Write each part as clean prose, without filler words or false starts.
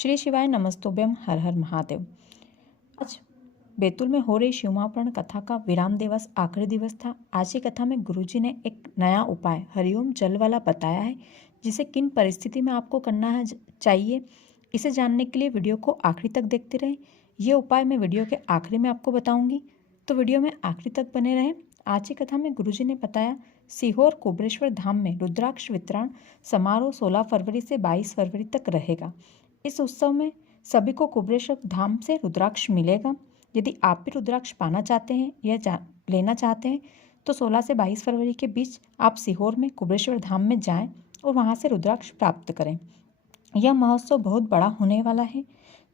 श्री शिवाय नमस्तुभ्यम हर हर महादेव। आज बैतूल में हो रही शिव महापुराण कथा का विराम दिवस आखिरी दिवस था। आज की कथा में गुरुजी ने एक नया उपाय हरिओम जल वाला बताया है, जिसे किन परिस्थिति में आपको करना है चाहिए। इसे जानने के लिए वीडियो को आखिरी तक देखते रहें। ये उपाय मैं वीडियो के आखिरी में आपको बताऊंगी, तो वीडियो में आखिरी तक बने रहें। आज की कथा में गुरुजी ने बताया सीहोर कुबरेश्वर धाम में रुद्राक्ष वितरण समारोह 16 फरवरी से 22 फरवरी तक रहेगा। इस उत्सव में सभी को कुबरेश्वर धाम से रुद्राक्ष मिलेगा। यदि आप भी रुद्राक्ष पाना चाहते हैं या लेना चाहते हैं तो 16 से 22 फरवरी के बीच आप सीहोर में कुबरेश्वर धाम में जाएं और वहां से रुद्राक्ष प्राप्त करें। यह महोत्सव बहुत बड़ा होने वाला है,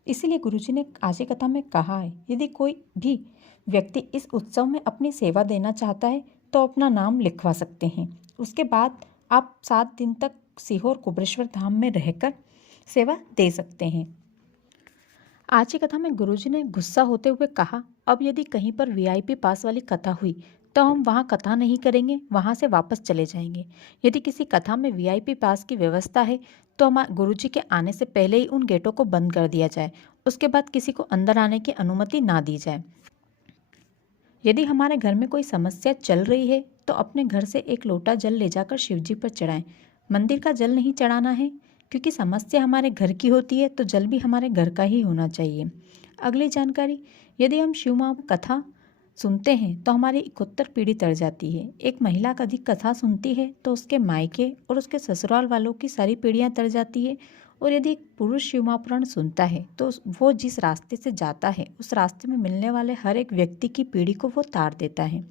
इसीलिए गुरुजी ने आज की कथा में कहा है यदि कोई भी व्यक्ति इस उत्सव में अपनी सेवा देना चाहता है तो अपना नाम लिखवा सकते हैं। उसके बाद आप 7 दिन तक सीहोर कुबरेश्वर धाम में रहकर सेवा दे सकते हैं। आज की कथा में गुरुजी ने गुस्सा होते हुए कहा, अब यदि कहीं पर वीआईपी पास वाली कथा हुई तो हम वहां कथा नहीं करेंगे, वहां से वापस चले जाएंगे। यदि किसी कथा में वीआईपी पास की व्यवस्था है तो हमारे गुरुजी के आने से पहले ही उन गेटों को बंद कर दिया जाए, उसके बाद किसी को अंदर आने की अनुमति ना दी जाए। यदि हमारे घर में कोई समस्या चल रही है तो अपने घर से एक लोटा जल ले जाकर शिवजी पर चढ़ाएं। मंदिर का जल नहीं चढ़ाना है, क्योंकि समस्या हमारे घर की होती है तो जल भी हमारे घर का ही होना चाहिए। अगली जानकारी, यदि हम शिव माँ कथा सुनते हैं तो हमारी 71 पीढ़ी तर जाती है। एक महिला अधिक कथा सुनती है तो उसके मायके और उसके ससुराल वालों की सारी पीढ़ियाँ तर जाती है। और यदि एक पुरुष शिव महापुराण सुनता है तो वो जिस रास्ते से जाता है उस रास्ते में मिलने वाले हर एक व्यक्ति की पीढ़ी को वो तार देता है।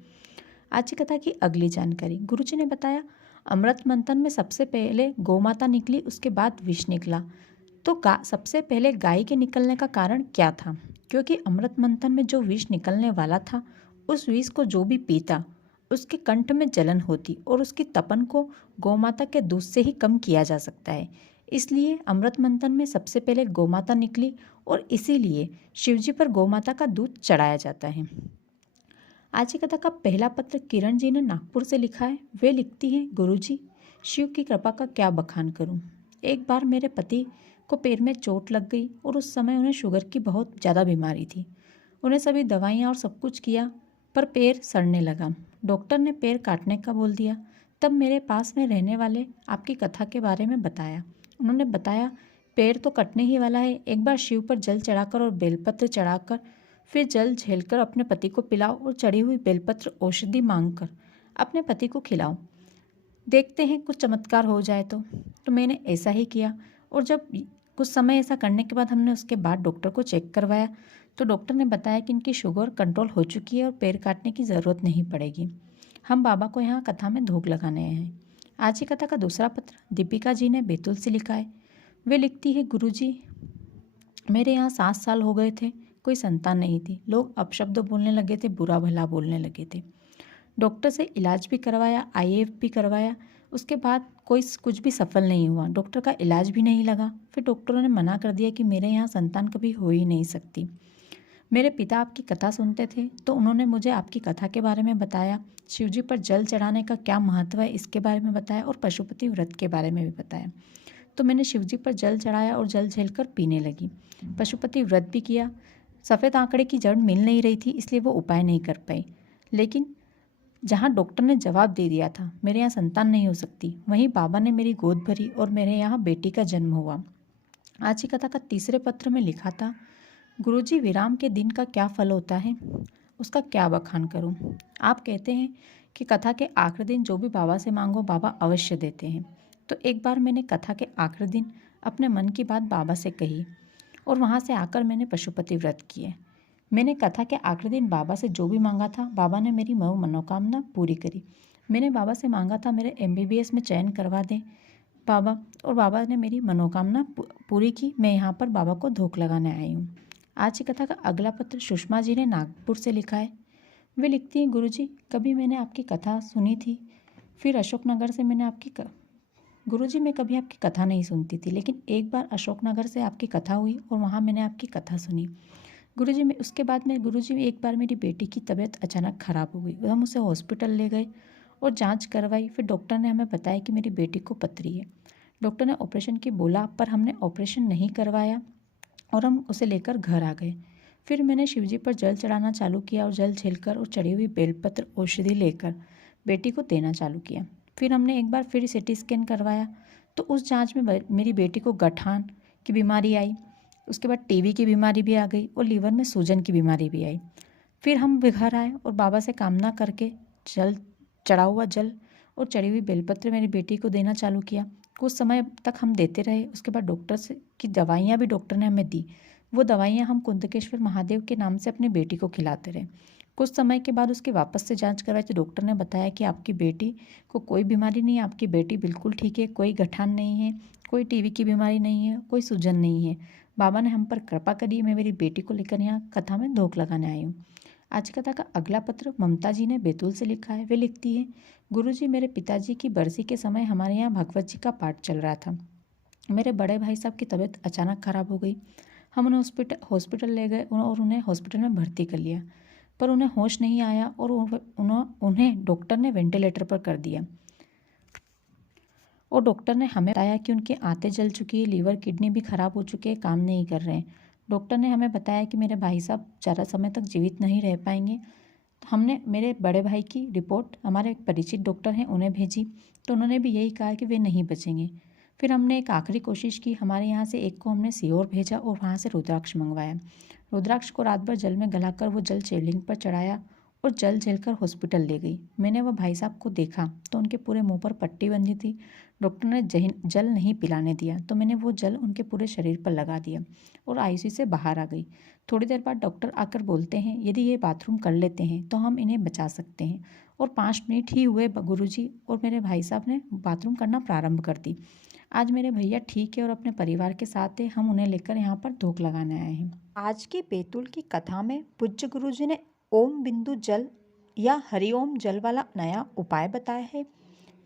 आज की कथा की अगली जानकारी, गुरुजी ने बताया अमृत मंथन में सबसे पहले गौमाता निकली, उसके बाद विष निकला। तो सबसे पहले गाय के निकलने का कारण क्या था? क्योंकि अमृत मंथन में जो विष निकलने वाला था उस विष को जो भी पीता उसके कंठ में जलन होती और उसकी तपन को गौमाता के दूध से ही कम किया जा सकता है। इसलिए अमृत मंथन में सबसे पहले गौमाता निकली और इसीलिए शिवजी पर गौमाता का दूध चढ़ाया जाता है। आज की कथा का पहला पत्र किरण जी ने नागपुर से लिखा है। वे लिखती हैं, गुरुजी शिव की कृपा का क्या बखान करूं। एक बार मेरे पति को पैर में चोट लग गई और उस समय उन्हें शुगर की बहुत ज़्यादा बीमारी थी। उन्हें सभी दवाइयाँ और सब कुछ किया पर पैर सड़ने लगा। डॉक्टर ने पैर काटने का बोल दिया। तब मेरे पास में रहने वाले आपकी कथा के बारे में बताया। उन्होंने बताया पैर तो कटने ही वाला है, एक बार शिव पर जल चढ़ाकर और बेलपत्र चढ़ाकर फिर जल झेलकर अपने पति को पिलाओ और चढ़ी हुई बेलपत्र औषधि मांगकर अपने पति को खिलाओ, देखते हैं कुछ चमत्कार हो जाए तो मैंने ऐसा ही किया। और जब कुछ समय ऐसा करने के बाद हमने उसके बाद डॉक्टर को चेक करवाया तो डॉक्टर ने बताया कि इनकी शुगर कंट्रोल हो चुकी है और पैर काटने की ज़रूरत नहीं पड़ेगी। हम बाबा को यहाँ कथा में धूप लगाने आए हैं। आज की कथा का दूसरा पत्र दीपिका जी ने बैतूल से लिखा है। वे लिखती है, गुरुजी मेरे यहाँ 7 साल हो गए थे, कोई संतान नहीं थी। लोग अपशब्द बोलने लगे थे, बुरा भला बोलने लगे थे। डॉक्टर से इलाज भी करवाया, आईएफ भी करवाया, उसके बाद कोई कुछ भी सफल नहीं हुआ। डॉक्टर का इलाज भी नहीं लगा। फिर डॉक्टरों ने मना कर दिया कि मेरे यहाँ संतान कभी हो ही नहीं सकती। मेरे पिता आपकी कथा सुनते थे तो उन्होंने मुझे आपकी कथा के बारे में बताया, शिवजी पर जल चढ़ाने का क्या महत्व है इसके बारे में बताया और पशुपति व्रत के बारे में भी बताया। तो मैंने शिवजी पर जल चढ़ाया और जल झेलकर पीने लगी। पशुपति व्रत भी किया। सफ़ेद आंकड़े की जड़ मिल नहीं रही थी, इसलिए वो उपाय नहीं कर पाई। लेकिन जहाँ डॉक्टर ने जवाब दे दिया था मेरे यहाँ संतान नहीं हो सकती, वहीं बाबा ने मेरी गोद भरी और मेरे यहाँ बेटी का जन्म हुआ। आज की कथा का तीसरे पत्र में लिखा था, गुरुजी विराम के दिन का क्या फल होता है, उसका क्या बखान करूं। आप कहते हैं कि कथा के आखिरी दिन जो भी बाबा से मांगो बाबा अवश्य देते हैं। तो एक बार मैंने कथा के आखिरी दिन अपने मन की बात बाबा से कही और वहाँ से आकर मैंने पशुपति व्रत किए। मैंने कथा के आखिरी दिन बाबा से जो भी मांगा था बाबा ने मेरी मनोकामना पूरी करी। मैंने बाबा से मांगा था मेरे MBBS में चयन करवा दें बाबा, और बाबा ने मेरी मनोकामना पूरी की। मैं यहाँ पर बाबा को धूप लगाने आई हूँ। आज की कथा का अगला पत्र सुषमा जी ने नागपुर से लिखा है। वे लिखती हैं, गुरुजी कभी मैंने आपकी कथा सुनी थी, फिर अशोकनगर से मैंने गुरुजी मैं कभी आपकी कथा नहीं सुनती थी, लेकिन एक बार अशोकनगर से आपकी कथा हुई और वहाँ मैंने आपकी कथा सुनी। गुरुजी मैं उसके बाद में गुरुजी एक बार मेरी बेटी की तबीयत अचानक ख़राब हो गई। हम उसे हॉस्पिटल ले गए और जांच करवाई। फिर डॉक्टर ने हमें बताया कि मेरी बेटी को पथरी है। डॉक्टर ने ऑपरेशन की बोला पर हमने ऑपरेशन नहीं करवाया और हम उसे लेकर घर आ गए। फिर मैंने शिवजी पर जल चढ़ाना चालू किया और जल झेलकर और चढ़ी हुई बेलपत्र औषधि लेकर बेटी को देना चालू किया। फिर हमने एक बार फिर सिटी स्कैन करवाया तो उस जांच में मेरी बेटी को गठान की बीमारी आई। उसके बाद टीबी की बीमारी भी आ गई और लीवर में सूजन की बीमारी भी आई। फिर हम घर आए और बाबा से कामना करके जल चढ़ा हुआ जल और चढ़ी हुई बेलपत्र मेरी बेटी को देना चालू किया। कुछ समय तक हम देते रहे। उसके बाद डॉक्टर से की दवाइयाँ भी डॉक्टर ने हमें दी। वो दवाइयाँ हम कुंतकेश्वर महादेव के नाम से अपनी बेटी को खिलाते रहे। कुछ समय के बाद उसकी वापस से जांच करवाई तो डॉक्टर ने बताया कि आपकी बेटी को कोई बीमारी नहीं है, आपकी बेटी बिल्कुल ठीक है, कोई गठान नहीं है, कोई टीबी की बीमारी नहीं है, कोई सूजन नहीं है। बाबा ने हम पर कृपा करी। मैं मेरी बेटी को लेकर यहाँ कथा में धोख लगाने आई हूँ। आज कथा का अगला पत्र ममता जी ने बैतूल से लिखा है। वे लिखती है, गुरुजी, मेरे पिताजी की बरसी के समय हमारे यहाँ भगवत जी का पाठ चल रहा था। मेरे बड़े भाई साहब की तबीयत अचानक खराब हो गई। हम उन्हें हॉस्पिटल ले गए और उन्हें हॉस्पिटल में भर्ती कर लिया, पर उन्हें होश नहीं आया और उन्हें डॉक्टर ने वेंटिलेटर पर कर दिया। और डॉक्टर ने हमें बताया कि उनकी आंतें जल चुकी है, लीवर किडनी भी खराब हो चुके हैं, काम नहीं कर रहे हैं। डॉक्टर ने हमें बताया कि मेरे भाई साहब ज़्यादा समय तक जीवित नहीं रह पाएंगे। हमने मेरे बड़े भाई की रिपोर्ट हमारे एक परिचित डॉक्टर हैं उन्हें भेजी तो उन्होंने भी यही कहा कि वे नहीं बचेंगे। फिर हमने एक आखिरी कोशिश की। हमारे यहाँ से एक को हमने सीहोर भेजा और वहाँ से रुद्राक्ष मंगवाया। रुद्राक्ष को रात भर जल में गलाकर वो जल शिवलिंग पर चढ़ाया और जल झेलकर हॉस्पिटल ले गई। मैंने वह भाई साहब को देखा तो उनके पूरे मुंह पर पट्टी बंधी थी। डॉक्टर ने जल नहीं पिलाने दिया तो मैंने वो जल उनके पूरे शरीर पर लगा दिया और आईसीयू से बाहर आ गई। थोड़ी देर बाद डॉक्टर आकर बोलते हैं, यदि ये बाथरूम कर लेते हैं तो हम इन्हें बचा सकते हैं। और 5 मिनट ही हुए गुरुजी और मेरे भाई साहब ने बाथरूम करना प्रारंभ कर दी। आज मेरे भैया ठीक है और अपने परिवार के साथ है। हम उन्हें लेकर यहाँ पर धोख लगाने आए हैं। आज की बैतूल की कथा में पूज्य गुरुजी ने ओम बिंदु जल या हरिओम जल वाला नया उपाय बताया है।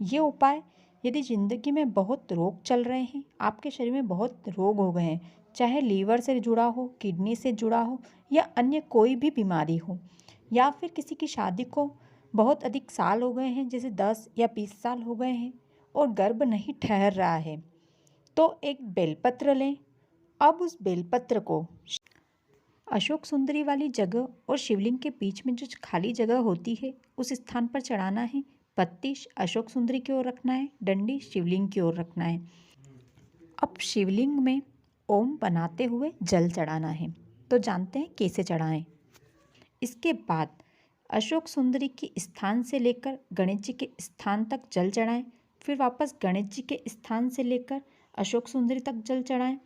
ये उपाय यदि जिंदगी में बहुत रोग चल रहे हैं, आपके शरीर में बहुत रोग हो गए हैं, चाहे लीवर से जुड़ा हो, किडनी से जुड़ा हो या अन्य कोई भी बीमारी हो, या फिर किसी की शादी को बहुत अधिक साल हो गए हैं, जैसे 10 या 20 साल हो गए हैं और गर्भ नहीं ठहर रहा है, तो एक बेलपत्र लें। अब उस बेलपत्र को अशोक सुंदरी वाली जगह और शिवलिंग के बीच में जो खाली जगह होती है उस स्थान पर चढ़ाना है। पत्ती अशोक सुंदरी की ओर रखना है, डंडी शिवलिंग की ओर रखना है। अब शिवलिंग में ओम बनाते हुए जल चढ़ाना है। तो जानते हैं कैसे चढ़ाएं। इसके बाद अशोक सुंदरी के स्थान से लेकर गणेश जी के स्थान तक जल चढ़ाएं। फिर वापस गणेश जी के स्थान से लेकर अशोक सुंदरी तक जल चढ़ाएं।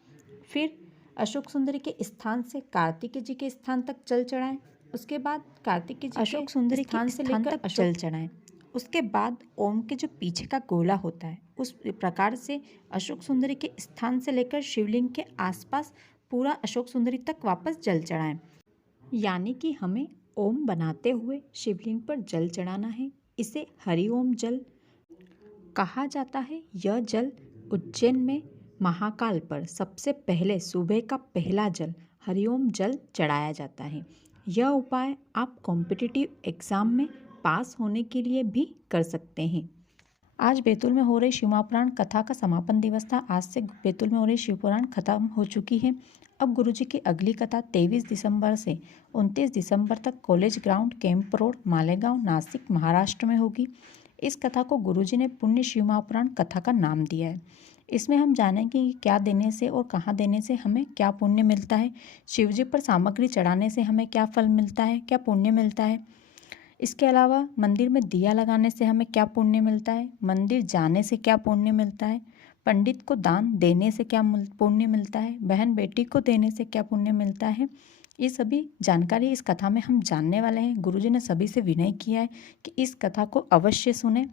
फिर अशोक सुंदरी के स्थान से कार्तिकेय जी के स्थान तक जल चढ़ाएं। उसके बाद कार्तिकेय जी अशोक सुंदरी के स्थान से लेकर जल चढ़ाएं। उसके बाद ओम के जो पीछे का गोला होता है उस प्रकार से अशोक सुंदरी के स्थान से लेकर शिवलिंग के आसपास पूरा अशोक सुंदरी तक वापस जल चढ़ाएं। यानी कि हमें ओम बनाते हुए शिवलिंग पर जल चढ़ाना है। इसे हरिओम जल कहा जाता है। यह जल उज्जैन में महाकाल पर सबसे पहले सुबह का पहला जल हरिओम जल चढ़ाया जाता है। यह उपाय आप कॉम्पिटिटिव एग्ज़ाम में पास होने के लिए भी कर सकते हैं। आज बैतूल में हो रही शिवपुराण कथा का समापन दिवस था। आज से बैतूल में हो रही शिवपुराण खत्म हो चुकी है। अब गुरुजी की अगली कथा 23 दिसंबर से 29 दिसंबर तक college ground, camp road, Malegaon, Nashik, Maharashtra में होगी। इस कथा को गुरुजी ने पुण्य शिवपुराण कथा का नाम दिया है। इसमें हम जानेंगे कि क्या देने से और कहाँ देने से हमें क्या पुण्य मिलता है, शिवजी पर सामग्री चढ़ाने से हमें क्या फल मिलता है, क्या पुण्य मिलता है। इसके अलावा मंदिर में दिया लगाने से हमें क्या पुण्य मिलता है, मंदिर जाने से क्या पुण्य मिलता है, पंडित को दान देने से क्या पुण्य मिलता है, बहन बेटी को देने से क्या पुण्य मिलता है। ये सभी जानकारी इस कथा में हम जानने वाले हैं। गुरुजी ने सभी से विनय किया है कि इस कथा को अवश्य सुने।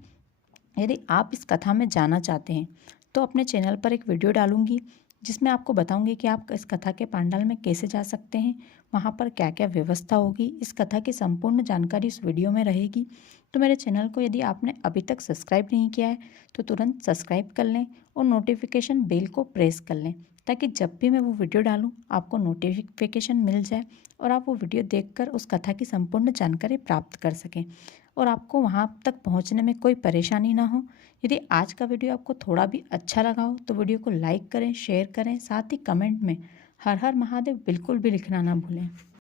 यदि आप इस कथा में जाना चाहते हैं तो अपने चैनल पर एक वीडियो डालूंगी जिसमें आपको बताऊंगी कि आप इस कथा के पंडाल में कैसे जा सकते हैं, वहाँ पर क्या क्या व्यवस्था होगी। इस कथा की संपूर्ण जानकारी इस वीडियो में रहेगी। तो मेरे चैनल को यदि आपने अभी तक सब्सक्राइब नहीं किया है तो तुरंत सब्सक्राइब कर लें और नोटिफिकेशन बेल को प्रेस कर लें, ताकि जब भी मैं वो वीडियो डालूँ आपको नोटिफिकेशन मिल जाए और आप वो वीडियो देखकर उस कथा की संपूर्ण जानकारी प्राप्त कर सकें और आपको वहाँ तक पहुँचने में कोई परेशानी ना हो। यदि आज का वीडियो आपको थोड़ा भी अच्छा लगा हो तो वीडियो को लाइक करें, शेयर करें, साथ ही कमेंट में हर हर महादेव बिल्कुल भी लिखना ना भूलें।